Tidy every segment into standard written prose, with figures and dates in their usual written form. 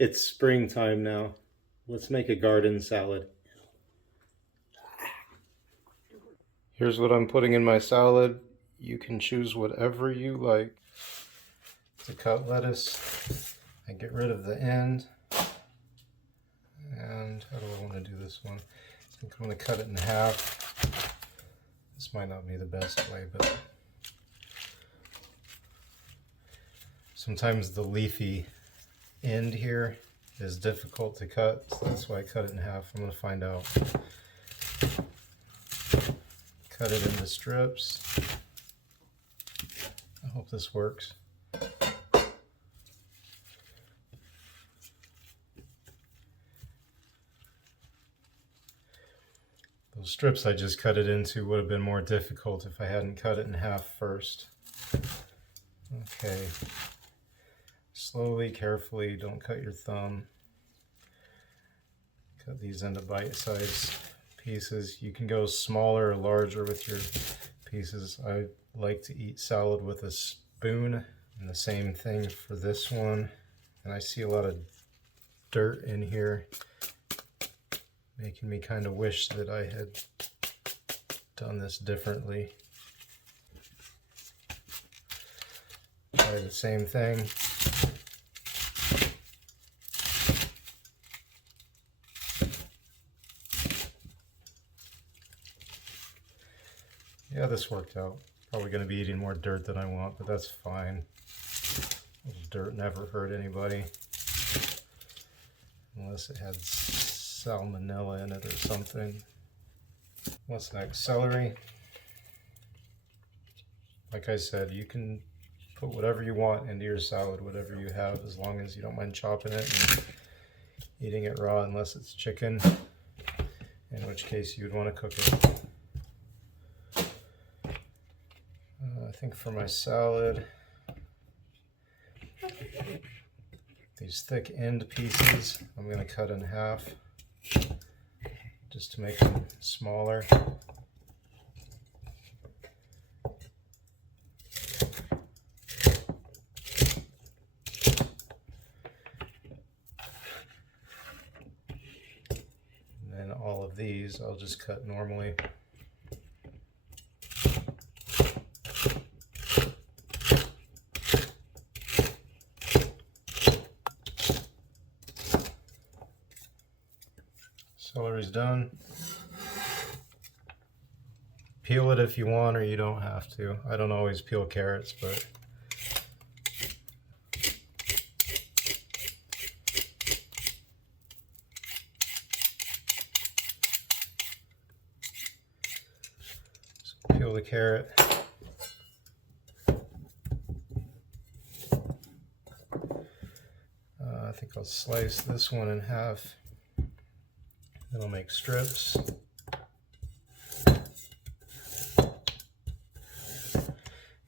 It's springtime now. Let's make a garden salad. Here's what I'm putting in my salad. You can choose whatever you like. To cut lettuce, I get rid of the end. And how do I want to do this one? I think I'm going to cut it in half. This might not be the best way, but sometimes the leafy end here is difficult to cut, so that's why I cut it in half. I'm going to find out. Cut it into strips. I hope this works. Those strips I just cut it into would have been more difficult if I hadn't cut it in half first. Okay. Slowly, carefully, don't cut your thumb. Cut these into bite-sized pieces. You can go smaller or larger with your pieces. I like to eat salad with a spoon, and the same thing for this one. And I see a lot of dirt in here, making me kind of wish that I had done this differently. Try the same thing. Yeah, this worked out. Probably going to be eating more dirt than I want, but that's fine. Dirt never hurt anybody. Unless it had salmonella in it or something. What's next? Celery. Like I said, you can put whatever you want into your salad, whatever you have, as long as you don't mind chopping it and eating it raw, unless it's chicken, in which case you would want to cook it. I think for my salad, these thick end pieces, I'm going to cut in half just to make them smaller. And then all of these I'll just cut normally. Celery's done. Peel it if you want, or you don't have to. I don't always peel carrots, but so peel the carrot. I think I'll slice this one in half. Then I'll make strips.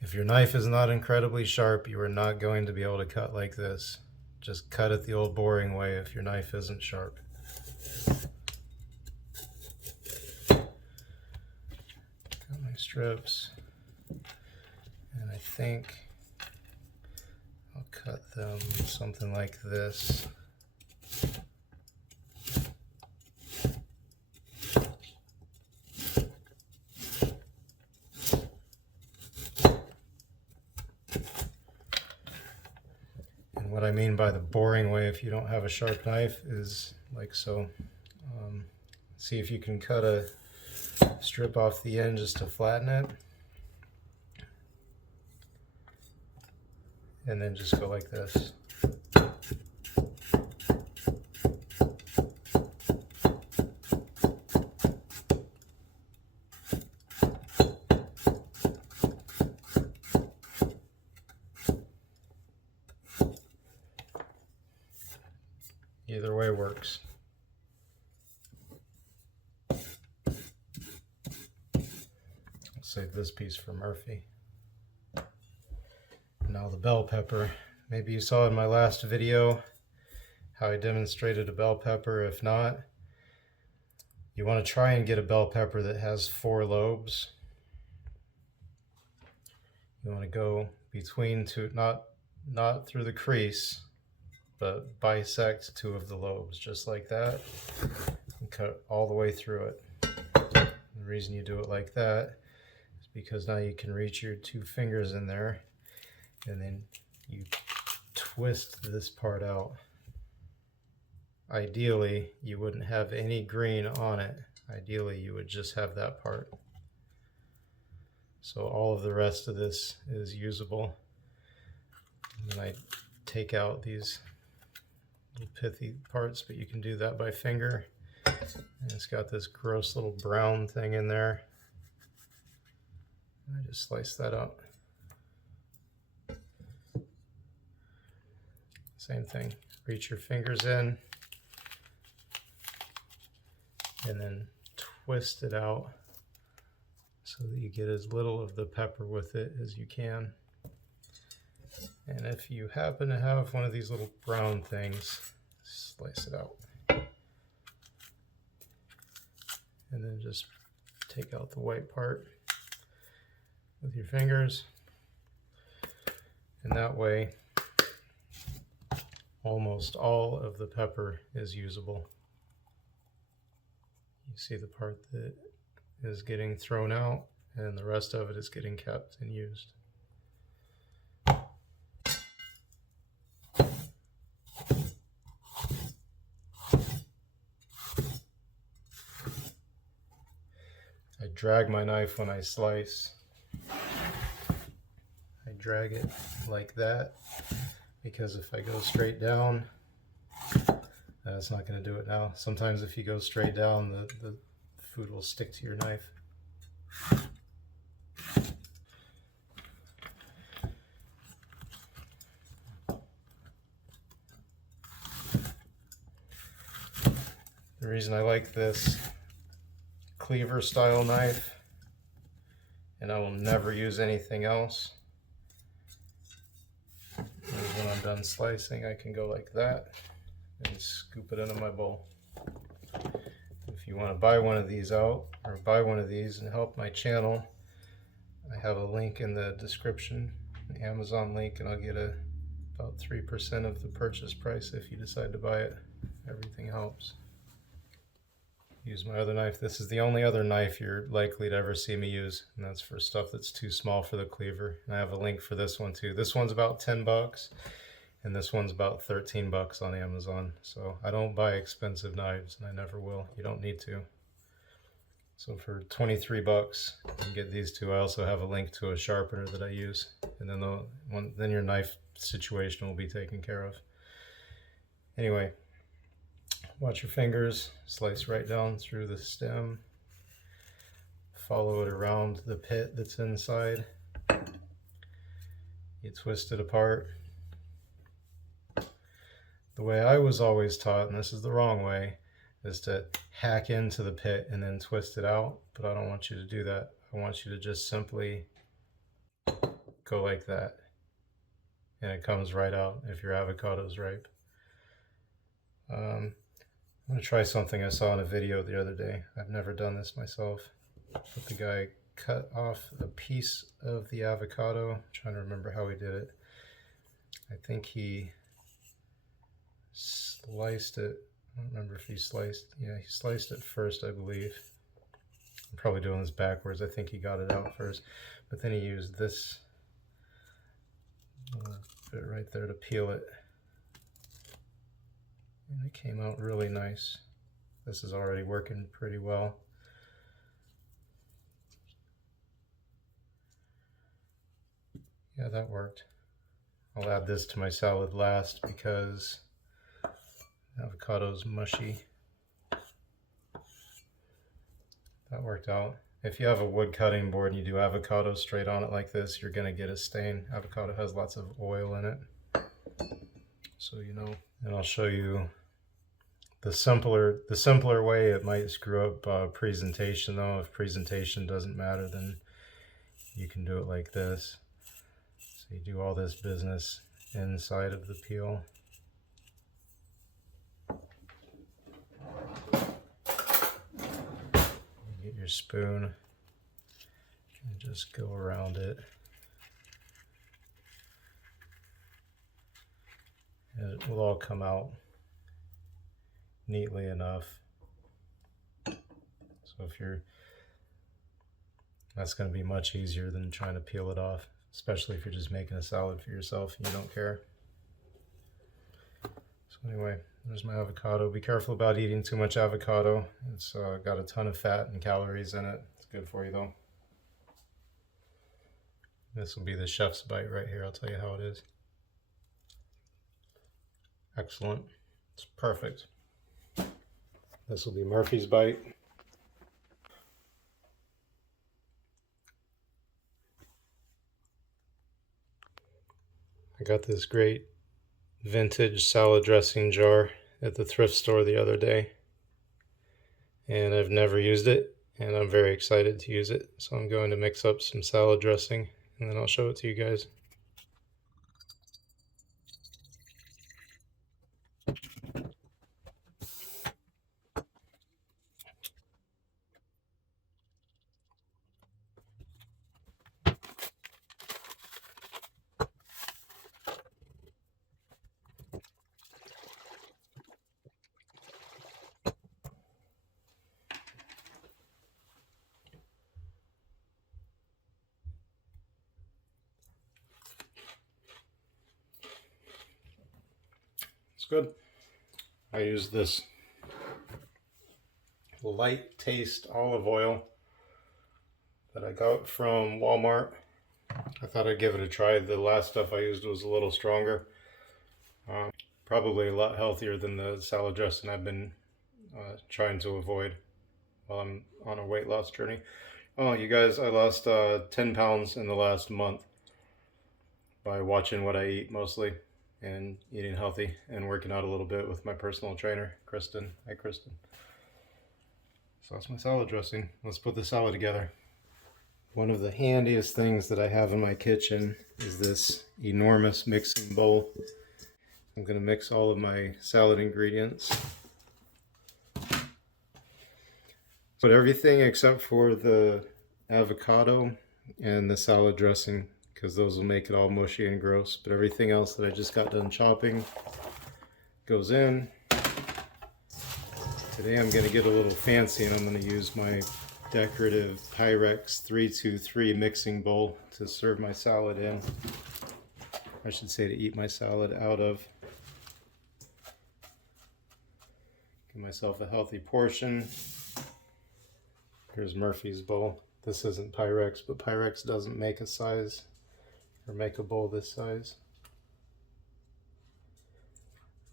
If your knife is not incredibly sharp, you are not going to be able to cut like this. Just cut it the old boring way if your knife isn't sharp. Cut my strips. And I think I'll cut them something like this. What I mean by the boring way, if you don't have a sharp knife, is like so. See if you can cut a strip off the end just to flatten it. And then just go like this. Either way works. I'll save this piece for Murphy. Now the bell pepper. Maybe you saw in my last video how I demonstrated a bell pepper. If not, you want to try and get a bell pepper that has 4 lobes. You want to go between two, not through the crease, but bisect 2 of the lobes just like that and cut all the way through it. The reason you do it like that is because now you can reach your 2 fingers in there and then you twist this part out. Ideally, you wouldn't have any green on it. Ideally, you would just have that part. So all of the rest of this is usable. And then I take out these little pithy parts, but you can do that by finger. And it's got this gross little brown thing in there. I just slice that up. Same thing, reach your fingers in and then twist it out so that you get as little of the pepper with it as you can. And if you happen to have one of these little brown things, slice it out. And then just take out the white part with your fingers. And that way, almost all of the pepper is usable. You see the part that is getting thrown out, and the rest of it is getting kept and used. I drag my knife when I slice. I drag it like that, because if I go straight down, it's not going to do it now. Sometimes if you go straight down, the food will stick to your knife. The reason I like this cleaver style knife, and I will never use anything else, is when I'm done slicing, I can go like that and scoop it into my bowl. If you want to buy one of these out, or buy one of these and help my channel, I have a link in the description, an Amazon link, and I'll get about 3% of the purchase price if you decide to buy it. Everything helps. Use my other knife. This is the only other knife you're likely to ever see me use, and that's for stuff that's too small for the cleaver. And I have a link for this one too. This one's about 10 bucks. And this one's about 13 bucks on Amazon. So I don't buy expensive knives, and I never will. You don't need to. So for 23 bucks, you can get these two. I also have a link to a sharpener that I use. And then your knife situation will be taken care of. Anyway, watch your fingers. Slice right down through the stem. Follow it around the pit that's inside. You twist it apart. The way I was always taught, and this is the wrong way, is to hack into the pit and then twist it out, but I don't want you to do that. I want you to just simply go like that, and it comes right out if your avocado is ripe. I'm going to try something I saw in a video the other day. I've never done this myself, but the guy cut off a piece of the avocado. I'm trying to remember how he did it. I think he sliced it. I don't remember if he sliced. Yeah, he sliced it first, I believe. I'm probably doing this backwards. I think he got it out first, but then he used this bit right there to peel it, and it came out really nice. This is already working pretty well. Yeah, that worked. I'll add this to my salad last because avocado's mushy. That worked out. If you have a wood cutting board and you do avocado straight on it like this, you're going to get a stain. Avocado has lots of oil in it, so you know. And I'll show you the simpler way. It might screw up presentation though. If presentation doesn't matter, then you can do it like this. So you do all this business inside of the peel. Get your spoon and just go around it. It will all come out neatly enough. So that's going to be much easier than trying to peel it off, especially if you're just making a salad for yourself and you don't care. So anyway, there's my avocado. Be careful about eating too much avocado. It's got a ton of fat and calories in it. It's good for you though. This will be the chef's bite right here. I'll tell you how it is. Excellent. It's perfect. This will be Murphy's bite. I got this great vintage salad dressing jar at the thrift store the other day, and I've never used it, and I'm very excited to use it. So I'm going to mix up some salad dressing and then I'll show it to you guys. It's good. I use this light taste olive oil that I got from Walmart. I thought I'd give it a try. The last stuff I used was a little stronger. Probably a lot healthier than the salad dressing I've been trying to avoid while I'm on a weight loss journey. Oh, you guys, I lost 10 pounds in the last month by watching what I eat mostly and eating healthy and working out a little bit with my personal trainer, Kristen. Hi, Kristen. So that's my salad dressing. Let's put the salad together. One of the handiest things that I have in my kitchen is this enormous mixing bowl. I'm going to mix all of my salad ingredients. Put everything except for the avocado and the salad dressing, because those will make it all mushy and gross. But everything else that I just got done chopping goes in. Today I'm going to get a little fancy and I'm going to use my decorative Pyrex 323 mixing bowl to serve my salad in. I should say to eat my salad out of. Give myself a healthy portion. Here's Murphy's bowl. This isn't Pyrex, but Pyrex doesn't make a size or make a bowl this size.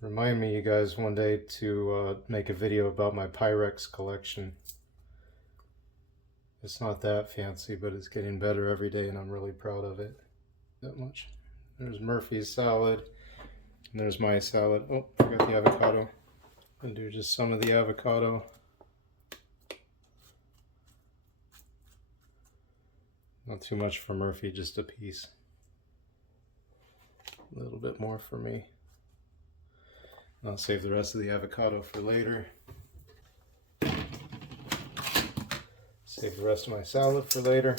Remind me, you guys, one day to make a video about my Pyrex collection. It's not that fancy, but it's getting better every day and I'm really proud of it. That much. There's Murphy's salad. And there's my salad. Oh, forgot the avocado. I'm gonna do just some of the avocado. Not too much for Murphy, just a piece. A little bit more for me. I'll save the rest of the avocado for later. Save the rest of my salad for later.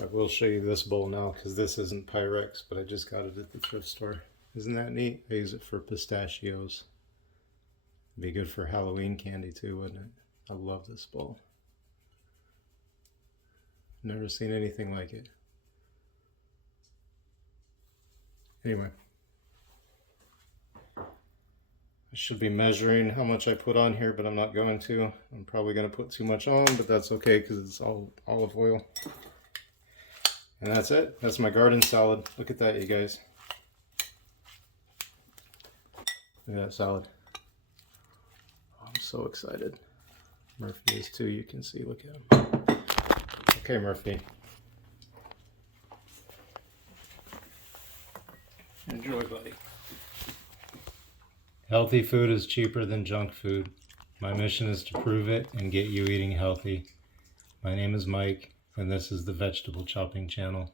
I will show you this bowl now because this isn't Pyrex, but I just got it at the thrift store. Isn't that neat? I use it for pistachios. It'd be good for Halloween candy too, wouldn't it? I love this bowl. Never seen anything like it. Anyway. I should be measuring how much I put on here, but I'm not going to. I'm probably going to put too much on, but that's okay because it's all olive oil. And that's it. That's my garden salad. Look at that, you guys. Look at that salad. Oh, I'm so excited. Murphy is too, you can see. Look at him. Okay, Murphy. Enjoy, buddy. Healthy food is cheaper than junk food. My mission is to prove it and get you eating healthy. My name is Mike, and this is the Vegetable Chopping Channel.